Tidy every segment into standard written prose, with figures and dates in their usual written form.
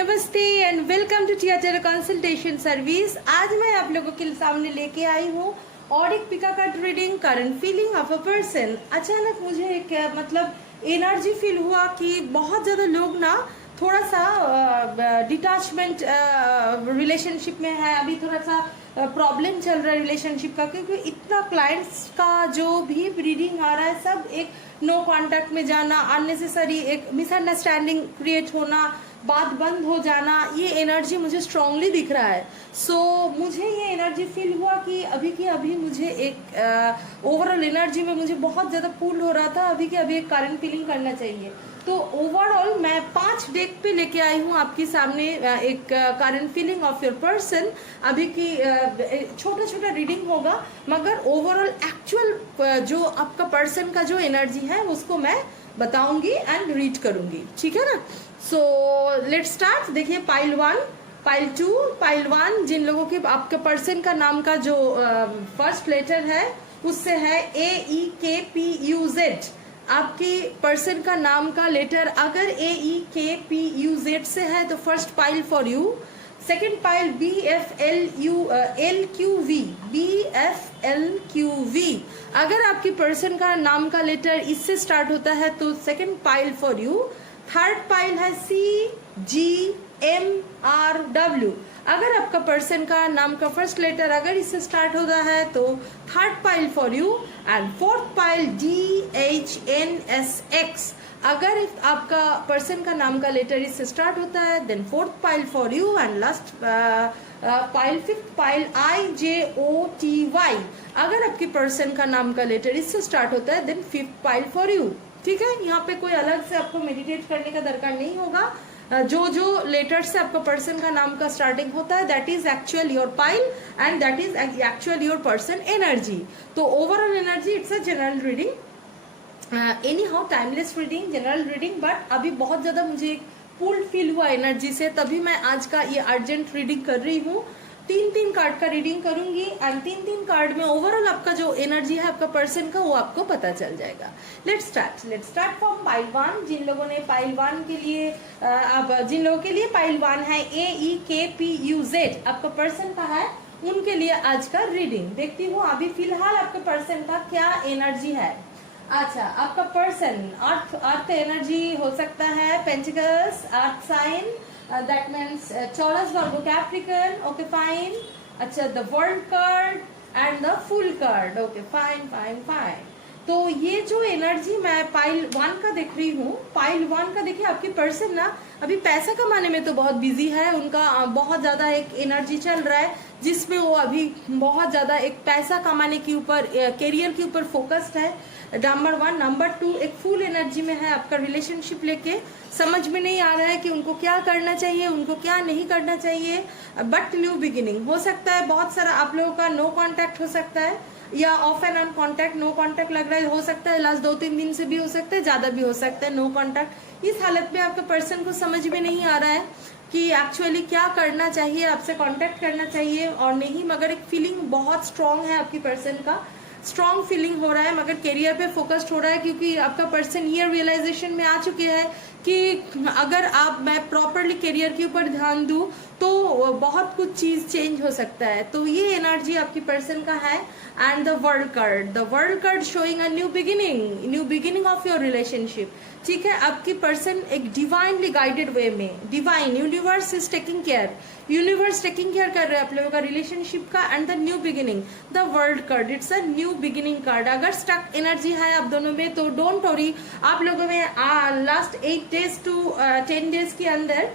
नमस्ते and welcome to theatre consultation service. आज मैं आप लोगों के सामने लेके आई हूँ और एक pick a card reading, current feeling of a person. अचानक मुझे एक एनर्जी फील हुआ कि बहुत ज़्यादा लोग ना थोड़ा सा डिटैचमेंट रिलेशनशिप में है, अभी थोड़ा सा प्रॉब्लम चल रहा है रिलेशनशिप का, क्योंकि इतना क्लाइंट्स का जो भी रीडिंग आ रहा है सब एक नो कांटेक्ट में जाना, अननेसेसरी एक मिसअंडरस्टैंडिंग क्रिएट होना, बात बंद हो जाना, ये एनर्जी मुझे स्ट्रांगली दिख रहा है। मुझे ये एनर्जी फील हुआ कि अभी मुझे एक ओवरऑल एनर्जी में मुझे बहुत ज़्यादा पुल हो रहा था, अभी एक करंट फीलिंग करना चाहिए। तो ओवरऑल मैं 5 डेक पे लेके आई हूँ आपके सामने एक current feeling of your person. अभी की छोटा रीडिंग होगा, मगर ओवरऑल एक्चुअल जो आपका पर्सन का जो एनर्जी है उसको मैं बताऊंगी एंड रीड करूंगी, ठीक है ना। Let's start. देखिए, पाइल 1, पाइल 2, पाइल 1 जिन लोगों के आपके पर्सन का नाम का जो फर्स्ट लेटर है उससे है AEKPUZ। आपकी पर्सन का नाम का लेटर अगर AEKPUZ से है तो first pile for you. Second pile BFLQV। अगर आपकी पर्सन का नाम का लेटर इससे स्टार्ट होता है तो second pile for you. Third pile है CGMRW। अगर आपका पर्सन का नाम का फर्स्ट लेटर अगर इससे स्टार्ट होता है तो third pile for you. And fourth pile DHNSX। अगर आपका पर्सन का नाम का लेटर इससे स्टार्ट होता है then fourth pile for you. And last pile, fifth pile IJOTY। अगर आपके पर्सन का नाम का लेटर इससे स्टार्ट होता है then fifth pile for you, ठीक है। यहाँ पे कोई अलग से आपको मेडिटेट करने का दरकार नहीं होगा। जो लेटर से आपका पर्सन का नाम का स्टार्टिंग होता है that is actual your pile and that is actual your person energy. तो overall energy it's a general reading, anyhow timeless reading, general reading. But अभी बहुत ज्यादा मुझे पुल फील हुआ एनर्जी से, तभी मैं आज का ये अर्जेंट रीडिंग कर रही हूँ। 3 कार्ड का रीडिंग करूंगी एंड 3 कार्ड में ओवरऑल आपका जो एनर्जी है आपका पर्सन का वो आपको पता चल जाएगा। Let's start from pile 1। जिन लोगों ने पाइल 1 के लिए अब जिन लोगों के लिए पाइल 1 है AEKPUZ आपका पर्सन का है, उनके लिए आज का रीडिंग देखती हूँ अभी फिलहाल आपके पर्सन का क्या एनर्जी है। अच्छा, आपका पर्सन अर्थ एनर्जी हो सकता है, pentacles, earth sign, that means Taurus, Virgo, Capricorn, okay fine। अच्छा, the world card and the full card, okay fine। तो ये जो एनर्जी मैं पाइल 1 का देख रही हूँ, पाइल 1 का देखिए आपकी पर्सन ना अभी पैसा कमाने में तो बहुत बिजी है, उनका बहुत ज्यादा एक एनर्जी चल रहा है जिसमें वो अभी बहुत ज्यादा एक पैसा कमाने के ऊपर, करियर के ऊपर फोकस्ड है, नंबर 1। नंबर 2 एक फुल एनर्जी में है आपका रिलेशनशिप लेके, समझ में नहीं आ रहा है कि उनको क्या करना चाहिए, उनको क्या नहीं करना चाहिए। बट न्यू बिगिनिंग हो सकता है, बहुत सारा आप लोगों का नो कांटेक्ट हो सकता है या off and on contact, no contact लग रहा है, हो सकता है लास्ट 2-3 दिन से भी हो सकता है, ज्यादा भी हो सकता है नो कांटेक्ट। इस हालत में आपके पर्सन को समझ में नहीं आ रहा है कि एक्चुअली क्या करना चाहिए, आपसे कांटेक्ट करना चाहिए और नहीं, मगर एक फीलिंग बहुत स्ट्रांग है आपकी पर्सन का, स्ट्रॉन्ग फीलिंग हो रहा है, मगर करियर पे फोकस्ड हो रहा है क्योंकि आपका पर्सन ये रियलाइजेशन में आ चुके हैं कि अगर मैं प्रॉपरली करियर के ऊपर ध्यान दूं तो बहुत कुछ चीज चेंज हो सकता है। तो ये एनर्जी आपकी पर्सन का है। And the world card showing a new beginning of your relationship, ठीक है। आपकी पर्सन एक डिवाइनली गाइडेड वे में, divine universe is taking care, universe taking care कर रहे हैं आप लोगों का रिलेशनशिप का। And the new beginning, the world card, it's a new beginning card. अगर स्टक एनर्जी है आप दोनों में तो डोंट वरी, आप लोगों में लास्ट 8 डेज टू 10 डेज के अंदर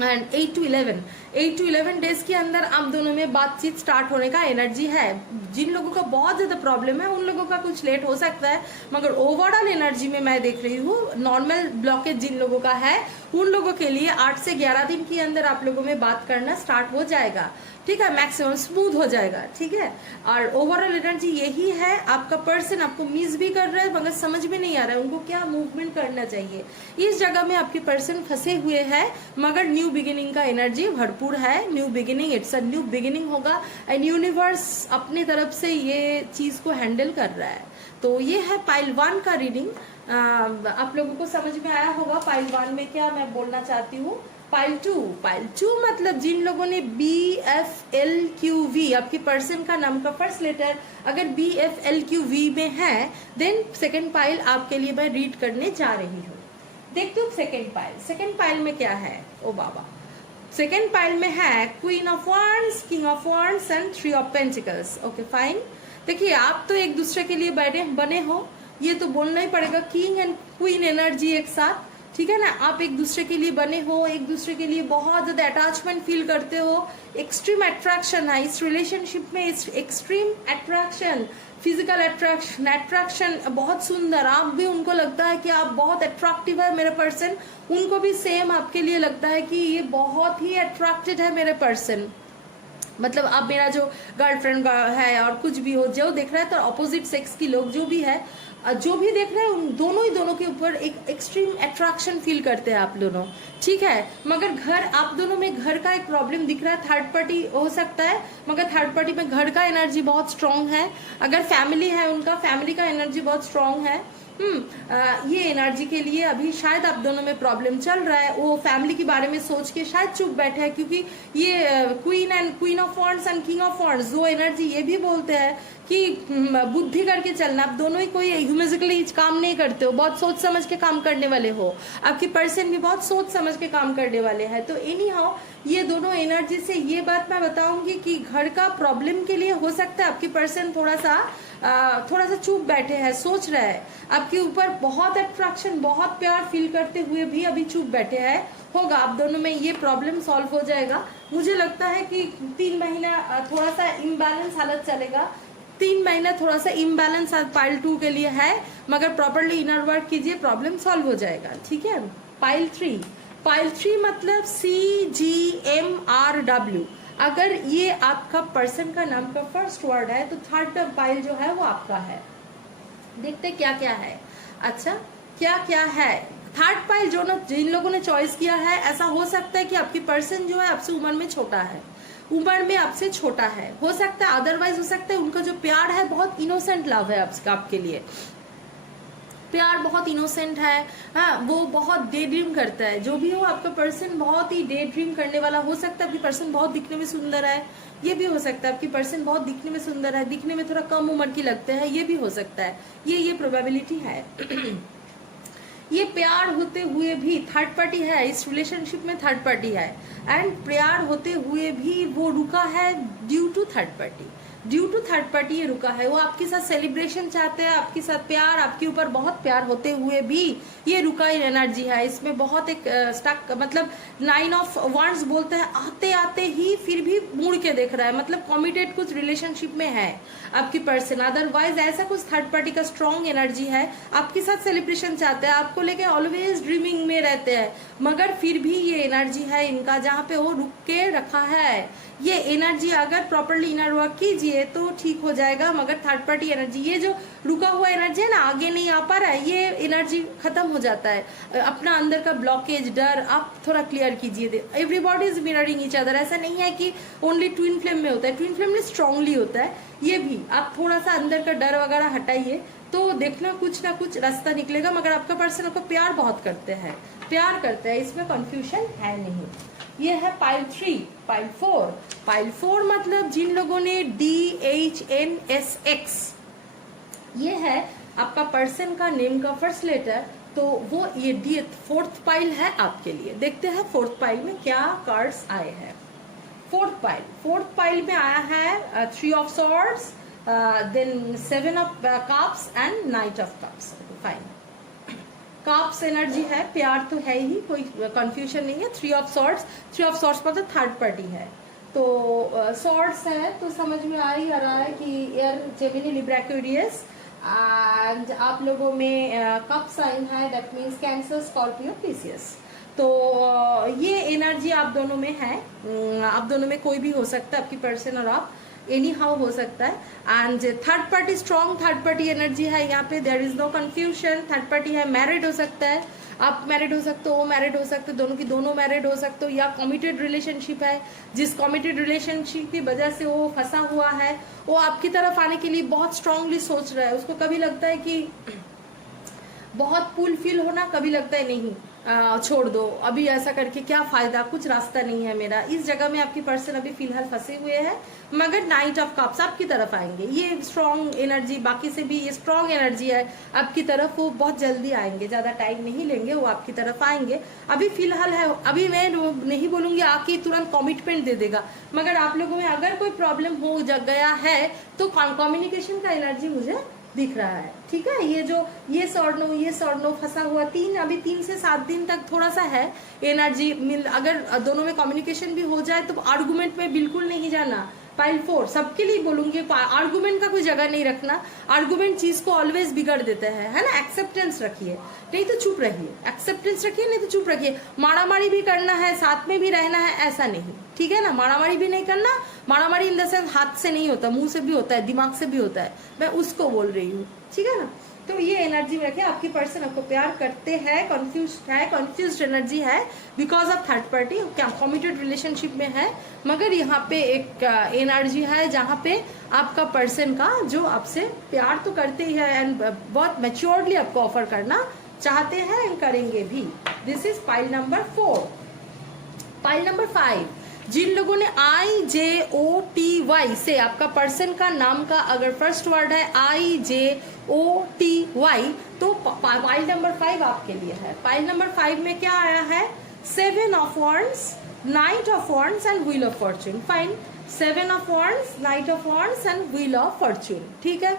एंड 8 to 11 डेज के अंदर आप दोनों में बातचीत स्टार्ट होने का एनर्जी है। जिन लोगों का बहुत ज्यादा प्रॉब्लम है उन लोगों का कुछ लेट हो सकता है, मगर ओवरऑल एनर्जी में मैं देख रही हूँ नॉर्मल ब्लॉकेज जिन लोगों का है उन लोगों के लिए 8 से 11 दिन के अंदर आप लोगों में बात करना स्टार्ट हो जाएगा, ठीक है, मैक्सिमम स्मूथ हो जाएगा, ठीक है। और ओवरऑल एनर्जी यही है, आपका पर्सन आपको मिस भी कर रहा है मगर समझ में नहीं आ रहा है उनको क्या मूवमेंट करना चाहिए। इस जगह में आपके पर्सन फंसे हुए हैं, मगर न्यू बिगिनिंग का एनर्जी भरपूर है। New beginning, it's a new beginning होगा एंड यूनिवर्स अपनी तरफ से ये चीज को हैंडल कर रहा है। तो ये है पाइल 1 का रीडिंग। आप लोगों को समझ में आया होगा पाइल 1 में क्या मैं बोलना चाहती हूँ। पाइल 2 मतलब जिन लोगों ने BFLQV, आपकी पर्सन का नाम का फर्स्ट लेटर अगर BFLQV में है, देन सेकेंड पाइल आपके लिए मैं रीड करने जा रही हूँ। देखते हो सेकेंड पाइल में क्या है। ओ बाबा, सेकेंड पाइल में है queen of wands, king of wands and 3 of pentacles. Okay fine. देखिए आप तो एक दूसरे के लिए बने हो, ये तो बोलना ही पड़ेगा, किंग एंड क्वीन एनर्जी एक साथ, ठीक है ना। आप एक दूसरे के लिए बने हो, एक दूसरे के लिए बहुत ज्यादा अटैचमेंट फील करते हो, एक्सट्रीम अट्रैक्शन है इस रिलेशनशिप में, एक्सट्रीम अट्रैक्शन, फिजिकल अट्रैक्शन बहुत सुंदर। आप भी, उनको लगता है कि आप बहुत अट्रैक्टिव है मेरे पर्सन, उनको भी सेम आपके लिए लगता है कि ये बहुत ही अट्रैक्टेड है मेरे पर्सन। मतलब आप मेरा जो गर्लफ्रेंड है और कुछ भी हो, जो देख रहा है, तो अपोजिट सेक्स की लोग जो भी है, जो भी देख रहे हैं, उन दोनों के ऊपर एक एक्सट्रीम अट्रैक्शन फील करते हैं आप दोनों, ठीक है। मगर घर, आप दोनों में घर का एक प्रॉब्लम दिख रहा है, थर्ड पार्टी हो सकता है, मगर थर्ड पार्टी में घर का एनर्जी बहुत स्ट्रांग है। अगर फैमिली है, उनका फैमिली का एनर्जी बहुत स्ट्रांग है। ये एनर्जी के लिए अभी शायद आप दोनों में प्रॉब्लम चल रहा है, वो फैमिली के बारे में सोच के शायद चुप बैठे हैं, क्योंकि ये queen of wands and king of wands जो एनर्जी ये भी बोलते हैं कि बुद्धि करके चलना। आप दोनों ही कोई ह्यूमिजिकली काम नहीं करते हो, बहुत सोच समझ के काम करने वाले हो, आपकी पर्सन भी बहुत सोच समझ के काम करने वाले हैं। तो एनी हाउ ये दोनों एनर्जी से ये बात मैं बताऊंगी कि घर का प्रॉब्लम के लिए हो सकता है आपकी पर्सन थोड़ा सा चुप बैठे हैं, सोच रहे हैं, आपके ऊपर बहुत अट्रैक्शन, बहुत प्यार फील करते हुए भी अभी चुप बैठे हैं। होगा आप दोनों में ये प्रॉब्लम सॉल्व हो जाएगा। मुझे लगता है कि 3 महीना थोड़ा सा इम्बैलेंस हालत चलेगा, 3 महीना थोड़ा सा इम्बैलेंस पाइल 2 के लिए है, मगर प्रॉपरली इनर वर्क कीजिए, प्रॉब्लम सॉल्व हो जाएगा, ठीक है। पाइल 3 मतलब CGMRW। अगर ये आपका पर्सन का नाम का फर्स्ट वर्ड है, तो थर्ड पाइल जो है वो आपका है। देखते क्या क्या है। अच्छा, क्या क्या है थर्ड पाइल जो जिन लोगों ने चॉइस किया है, ऐसा हो सकता है कि आपकी पर्सन जो है आपसे उम्र में छोटा है, उम्र में आपसे छोटा है, हो सकता है। अदरवाइज हो सकता है उनका जो प्यार है बहुत इनोसेंट लव है आपके लिए, प्यार बहुत इनोसेंट है। हाँ, वो बहुत डे ड्रीम करता है, जो भी हो आपका पर्सन बहुत ही डे ड्रीम करने वाला। हो सकता है आपकी पर्सन बहुत दिखने में सुंदर है, ये भी हो सकता है आपकी पर्सन बहुत दिखने में सुंदर है, दिखने में थोड़ा कम उम्र की लगते हैं, ये भी हो सकता है, ये प्रोबेबिलिटी है। ये प्यार होते हुए भी थर्ड पार्टी है, इस रिलेशनशिप में थर्ड पार्टी है, एंड प्यार होते हुए भी वो रुका है ड्यू टू थर्ड पार्टी ये रुका है। वो आपके साथ सेलिब्रेशन चाहते हैं, आपके साथ प्यार, आपके ऊपर बहुत प्यार होते हुए भी ये रुका एनर्जी है। इसमें बहुत एक स्टक, मतलब 9 ऑफ वांड्स बोलते हैं, आते आते ही फिर भी मुड़ के देख रहा है, मतलब कमिटेड कुछ रिलेशनशिप में है आपकी पर्सन। अदरवाइज ऐसा कुछ थर्ड पार्टी का स्ट्रॉन्ग एनर्जी है, आपके साथ सेलिब्रेशन चाहते हैं, आपको लेके ऑलवेज ड्रीमिंग में रहते हैं, मगर फिर भी ये एनर्जी है इनका जहाँ पे वो रुक के रखा है। ये एनर्जी अगर प्रॉपरली इनर वर्क कीजिए तो ठीक हो जाएगा, मगर थर्ड पार्टी एनर्जी, ये जो रुका हुआ एनर्जी है ना, आगे नहीं आ पा रहा है, ये एनर्जी खत्म हो जाता है। अपना अंदर का ब्लॉकेज, डर आप थोड़ा क्लियर कीजिए। Everybody is mirroring each other, ऐसा नहीं है कि ओनली ट्विन फ्लेम में होता है, ट्विन फ्लेम में स्ट्रांगली होता है। ये भी आप थोड़ा सा अंदर का डर वगैरह हटाइए तो देखना कुछ ना कुछ रास्ता निकलेगा। मगर आपका पर्सन आपको प्यार बहुत करते हैं, इसमें कंफ्यूजन है नहीं। ये है पाइल 3। पाइल 4 मतलब जिन लोगों ने DHNSX, ये है आपका पर्सन का नेम का फर्स्ट लेटर, तो वो ये फोर्थ पाइल है आपके लिए। देखते हैं फोर्थ पाइल में क्या कार्ड्स आए हैं। फोर्थ पाइल में आया है 3 of swords, then 7 of cups and knight of cups. Fine, cups energy है, प्यार तो है ही, कोई कंफ्यूजन नहीं है। 3 ऑफ सॉर्ड्स मतलब थर्ड पार्टी है, तो सॉर्ड्स है तो समझ में आ ही रहा है कि air, Gemini, Libra, Aquarius, and आप लोगों में कप साइन है, दैट मीन्स कैंसर, स्कॉर्पियो, पिसियस। तो ये एनर्जी आप दोनों में है, आप दोनों में कोई भी हो सकता है, आपकी पर्सन और आप, एनी हाउ हो सकता है। And third party, strong third party energy है यहाँ पे, there is no confusion. Third party है, मैरिड हो सकता है, आप मैरिड हो सकते हो, वो मैरिड हो सकते हो, दोनों की दोनों मैरिड हो सकते हो, या कमिटेड रिलेशनशिप है, जिस कमिटेड रिलेशनशिप की वजह से वो फंसा हुआ है, वो आपकी तरफ आने के लिए बहुत स्ट्रांगली सोच रहा है। उसको कभी लगता है कि बहुत पुल फील होना, कभी लगता है नहीं छोड़ दो, अभी ऐसा करके क्या फायदा, कुछ रास्ता नहीं है मेरा। इस जगह में आपकी पर्सन अभी फिलहाल फंसे हुए हैं, मगर नाइट ऑफ कप्स आपकी तरफ आएंगे। ये स्ट्रॉन्ग एनर्जी, बाकी से भी ये स्ट्रॉन्ग एनर्जी है आपकी तरफ, वो बहुत जल्दी आएंगे, ज्यादा टाइम नहीं लेंगे, वो आपकी तरफ आएंगे। अभी फिलहाल है, अभी मैं नहीं बोलूंगी आके तुरंत कमिटमेंट दे देगा, मगर आप लोगों में अगर कोई प्रॉब्लम हो गया है तो कम्युनिकेशन का एनर्जी मुझे दिख रहा है। ठीक है, ये जो ये सॉर्नो फंसा हुआ, अभी 3 से 7 दिन तक थोड़ा सा है एनर्जी। अगर दोनों में कम्युनिकेशन भी हो जाए तो आर्गुमेंट में बिल्कुल नहीं जाना। पाइल 4 सबके लिए बोलूंगी, आर्गुमेंट का कोई जगह नहीं रखना। आर्गुमेंट चीज को ऑलवेज बिगड़ देता है ना। एक्सेप्टेंस रखिए, नहीं तो चुप रहिए। एक्सेप्टेंस रखिए, नहीं तो चुप रखिए। मारामारी भी करना है, साथ में भी रहना है, ऐसा नहीं, ठीक है ना। मारामारी भी नहीं करना। मारामारी इन द सेंस हाथ से नहीं होता, मुंह से भी होता है, दिमाग से भी होता है, मैं उसको बोल रही हूँ, ठीक है ना। तो ये एनर्जी में रखे, आपकी पर्सन आपको प्यार करते हैं, कंफ्यूज एनर्जी है because of third party, committed relationship में है। मगर यहाँ पे एक एनर्जी है जहाँ पे आपका पर्सन का जो आपसे प्यार तो करते ही है एंड बहुत मैच्योरली आपको ऑफर करना चाहते हैं एंड करेंगे भी। This is pile number 4। Pile number 5, जिन लोगों ने IJOTY से आपका पर्सन का नाम का अगर फर्स्ट वर्ड है IJOTY, तो पाइल नंबर 5 आपके लिए है। पाइल नंबर 5 में क्या आया है? 7 of wands, night of wands and wheel of Fortune. Fine, 7 of wands, night of wands and wheel of Fortune. ठीक है,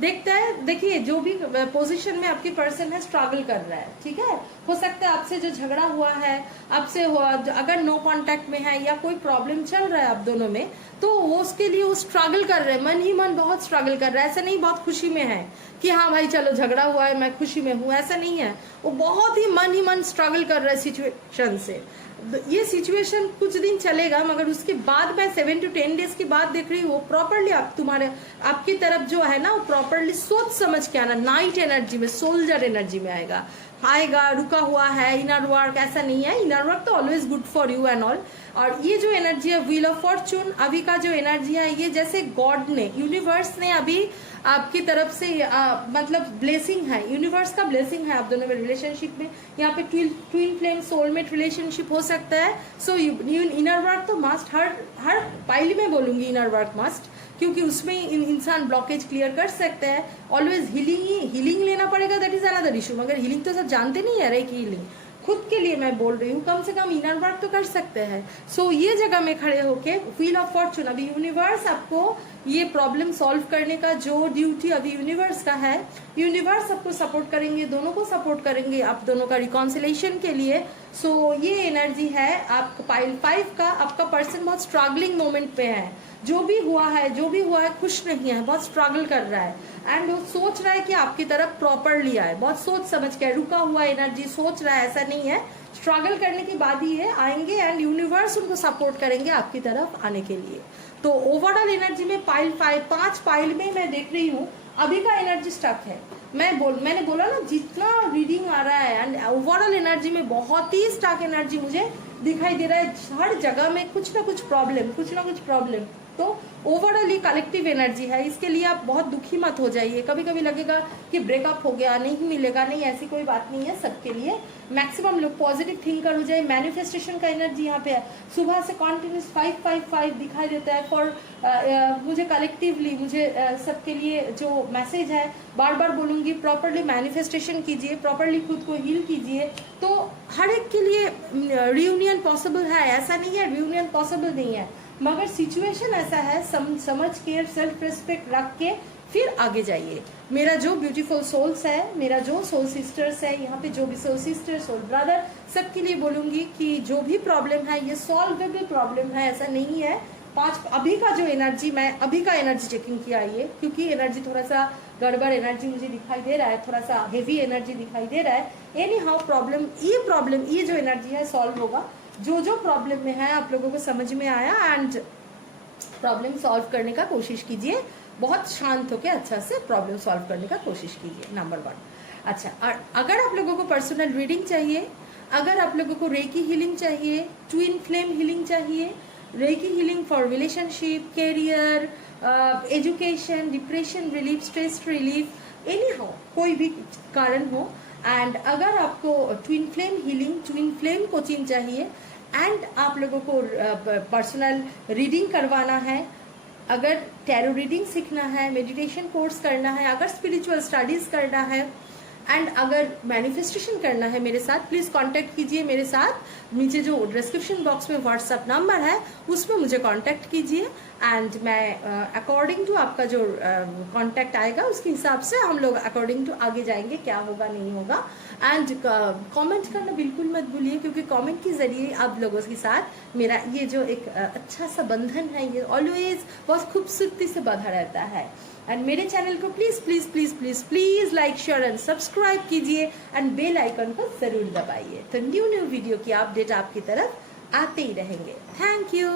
देखते हैं। देखिए, जो भी पोजीशन में आपकी पर्सन है स्ट्रगल कर रहा है, ठीक है। हो सकता है आपसे जो झगड़ा हुआ है, आपसे अगर नो कांटेक्ट में है या कोई प्रॉब्लम चल रहा है आप दोनों में, तो वो उसके लिए वो स्ट्रगल कर रहे हैं, मन ही मन बहुत स्ट्रगल कर रहा है। ऐसा नहीं बहुत खुशी में है कि हाँ भाई चलो झगड़ा हुआ है मैं खुशी में हूँ, ऐसा नहीं है। वो बहुत ही मन स्ट्रगल कर रहा है सिचुएशन से। ये सिचुएशन कुछ दिन चलेगा, मगर उसके बाद मैं 7 to 10 डेज की बात देख रही हूँ, प्रॉपरली आपकी तरफ जो है ना, वो प्रॉपरली सोच समझ के आना। नाइट एनर्जी में, सोल्जर एनर्जी में आएगा, रुका हुआ है। इनर वर्क ऐसा नहीं है, इनर वर्क तो always good for you and all. और ये जो एनर्जी है व्हील ऑफ फॉर्च्यून, अभी का जो एनर्जी है, ये जैसे गॉड ने, यूनिवर्स ने अभी आपकी तरफ से मतलब ब्लेसिंग है, यूनिवर्स का ब्लेसिंग है आप दोनों में रिलेशनशिप में। यहाँ पे ट्विन फ्लेम सोलमेट रिलेशनशिप हो सकता है। सो इनर वर्क तो मस्ट, हर पाइल में बोलूंगी इनर वर्क मस्ट, क्योंकि उसमें इंसान ब्लॉकेज क्लियर कर सकते हैं। ऑलवेज हीलिंग लेना पड़ेगा, दैट इज अनदर इशू। मगर हीलिंग तो सब जानते नहीं है, कि हीलिंग खुद के लिए मैं बोल रही हूँ, कम से कम इनर वर्क तो कर सकते हैं। सो ये जगह में खड़े होके व्हील ऑफ फॉर्च्यून, अभी यूनिवर्स आपको ये प्रॉब्लम सॉल्व करने का जो ड्यूटी अभी यूनिवर्स का है, यूनिवर्स आपको सपोर्ट करेंगे, दोनों को सपोर्ट करेंगे आप दोनों का रिकॉन्सिलेशन के लिए। सो ये एनर्जी है आपका पाइल 5 का। आपका पर्सन बहुत स्ट्रगलिंग मोमेंट पे है, जो भी हुआ है खुश नहीं है, बहुत स्ट्रगल कर रहा है एंड वो सोच रहा है कि आपकी तरफ प्रॉपरली आए, बहुत सोच समझ के। रुका हुआ एनर्जी सोच रहा है, ऐसा नहीं है, स्ट्रगल करने के बाद ही ये आएंगे एंड यूनिवर्स उनको सपोर्ट करेंगे आपकी तरफ आने के लिए। तो ओवरऑल एनर्जी में पाइल 5 पाइल में मैं देख रही हूँ अभी का एनर्जी स्टक है। मैंने बोला ना, जितना रीडिंग आ रहा है एंड ओवरऑल एनर्जी में बहुत ही स्टक एनर्जी मुझे दिखाई दे रहा है। हर जगह में कुछ ना कुछ प्रॉब्लम। तो ओवरऑल ये कलेक्टिव एनर्जी है, इसके लिए आप बहुत दुखी मत हो जाइए। कभी कभी लगेगा कि ब्रेकअप हो गया, नहीं मिलेगा, नहीं, ऐसी कोई बात नहीं है। सबके लिए मैक्सिमम लोग पॉजिटिव थिंकर हो जाए। मैनिफेस्टेशन का एनर्जी यहाँ पे है, सुबह से कॉन्टिन्यूस 555 दिखाई देता है। फॉर मुझे कलेक्टिवली, मुझे सबके लिए जो मैसेज है, बार बार बोलूंगी, प्रॉपरली मैनिफेस्टेशन कीजिए, प्रॉपरली खुद को हील कीजिए। तो हर एक के लिए रियूनियन पॉसिबल है, ऐसा नहीं है रियूनियन पॉसिबल नहीं है, मगर सिचुएशन ऐसा है, समझ के, सेल्फ रिस्पेक्ट रख के फिर आगे जाइए। मेरा जो ब्यूटीफुल सोल्स है, मेरा जो सोल सिस्टर्स है यहाँ पे, जो भी सोल सिस्टर, सोल ब्रदर, सबके लिए बोलूंगी कि जो भी प्रॉब्लम है ये सॉल्वेबल प्रॉब्लम है, ऐसा नहीं है। अभी का जो एनर्जी, मैं अभी का एनर्जी चेकिंग किया ये, क्योंकि एनर्जी थोड़ा सा गड़बड़ एनर्जी मुझे दिखाई दे रहा है, थोड़ा सा हेवी एनर्जी दिखाई दे रहा है। एनी हाउ प्रॉब्लम ये जो एनर्जी है सॉल्व होगा। जो प्रॉब्लम में है आप लोगों को समझ में आया एंड प्रॉब्लम सॉल्व करने का कोशिश कीजिए, बहुत शांत होकर अच्छा से प्रॉब्लम सॉल्व करने का कोशिश कीजिए, नंबर 1। अच्छा, और अगर आप लोगों को पर्सनल रीडिंग चाहिए, अगर आप लोगों को रेकी हीलिंग चाहिए, ट्विन फ्लेम हीलिंग चाहिए, reiki healing for relationship, career, education, depression relief, stress relief, anyhow कोई भी कारण हो, एंड अगर आपको twin flame healing, twin flame coaching चाहिए एंड आप लोगों को पर्सनल रीडिंग करवाना है, अगर टैरो रीडिंग सीखना है, मेडिटेशन कोर्स करना है, अगर स्पिरिचुअल स्टडीज करना है एंड अगर मैनिफेस्टेशन करना है मेरे साथ, प्लीज कांटेक्ट कीजिए मेरे साथ। नीचे जो डिस्क्रिप्शन बॉक्स में व्हाट्सएप नंबर है उसमें मुझे कांटेक्ट कीजिए एंड मैं अकॉर्डिंग टू आपका जो कांटेक्ट आएगा उसके हिसाब से हम लोग अकॉर्डिंग टू आगे जाएंगे, क्या होगा नहीं होगा। एंड कमेंट करना बिल्कुल मत भूलिए, क्योंकि कमेंट के जरिए आप लोगों के साथ मेरा ये जो एक अच्छा सा बंधन है ये ऑलवेज बहुत खूबसूरती से बंधा रहता है। एंड मेरे चैनल को please please please please please like share and subscribe कीजिए एंड बेल आइकन को जरूर दबाइए, तो न्यू वीडियो की अपडेट आपकी तरफ आते ही रहेंगे। Thank you.